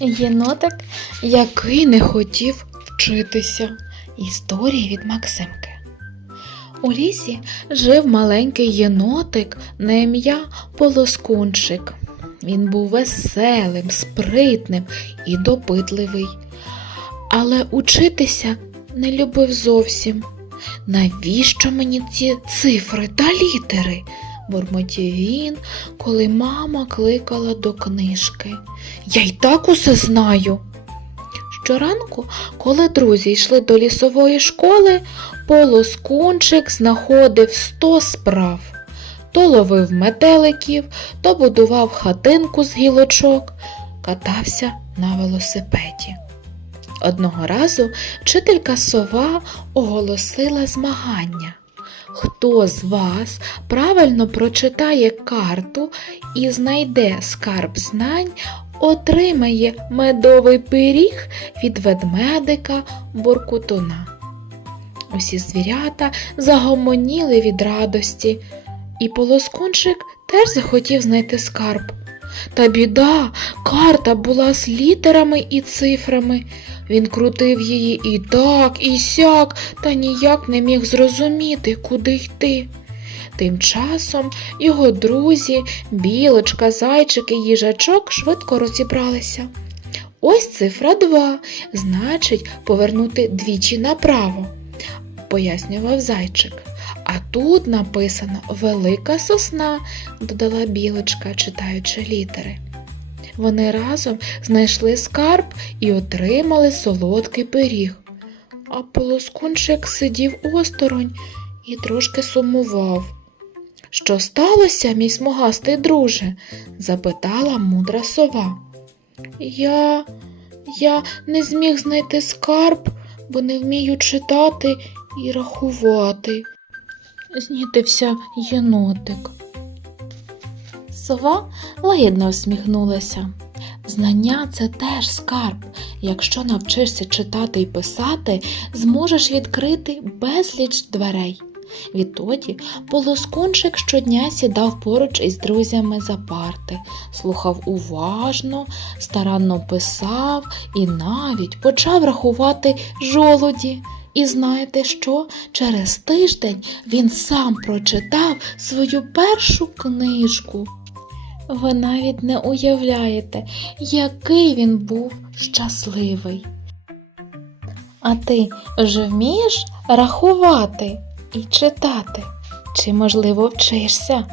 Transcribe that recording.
Єнотик, який не хотів вчитися. Історії від Максимки. У лісі жив маленький єнотик на ім'я Полоскунчик. Він був веселим, спритним і допитливий. Але учитися не любив зовсім. Навіщо мені ці цифри та літери? Бурмотів він, коли мама кликала до книжки. Я й так усе знаю. Щоранку, коли друзі йшли до лісової школи, полоскунчик знаходив сто справ. То ловив метеликів, то будував хатинку з гілочок, катався на велосипеді. Одного разу вчителька сова оголосила змагання. Хто з вас правильно прочитає карту і знайде скарб знань, отримає медовий пиріг від ведмедика Буркутуна. Усі звірята загомоніли від радості, і полоскунчик теж захотів знайти скарб. Та біда, карта була з літерами і цифрами. Він крутив її і так, і сяк, та ніяк не міг зрозуміти, куди йти. Тим часом його друзі, білочка, зайчик і їжачок швидко розібралися. Ось цифра 2, значить повернути двічі направо, пояснював зайчик. А тут написано Велика сосна, додала білочка, читаючи літери. Вони разом знайшли скарб і отримали солодкий пиріг. А полоскунчик сидів осторонь і трошки сумував. Що сталося, мій смугастий друже? запитала мудра сова. Я, я не зміг знайти скарб, бо не вмію читати і рахувати. Знітився єнотик. Сова лагідно усміхнулася. Знання це теж скарб. Якщо навчишся читати і писати, зможеш відкрити безліч дверей. Відтоді полоскунчик щодня сідав поруч із друзями за парти, слухав уважно, старанно писав і навіть почав рахувати жолуді. І знаєте що? Через тиждень він сам прочитав свою першу книжку. Ви навіть не уявляєте, який він був щасливий. А ти вже вмієш рахувати і читати? Чи, можливо, вчишся?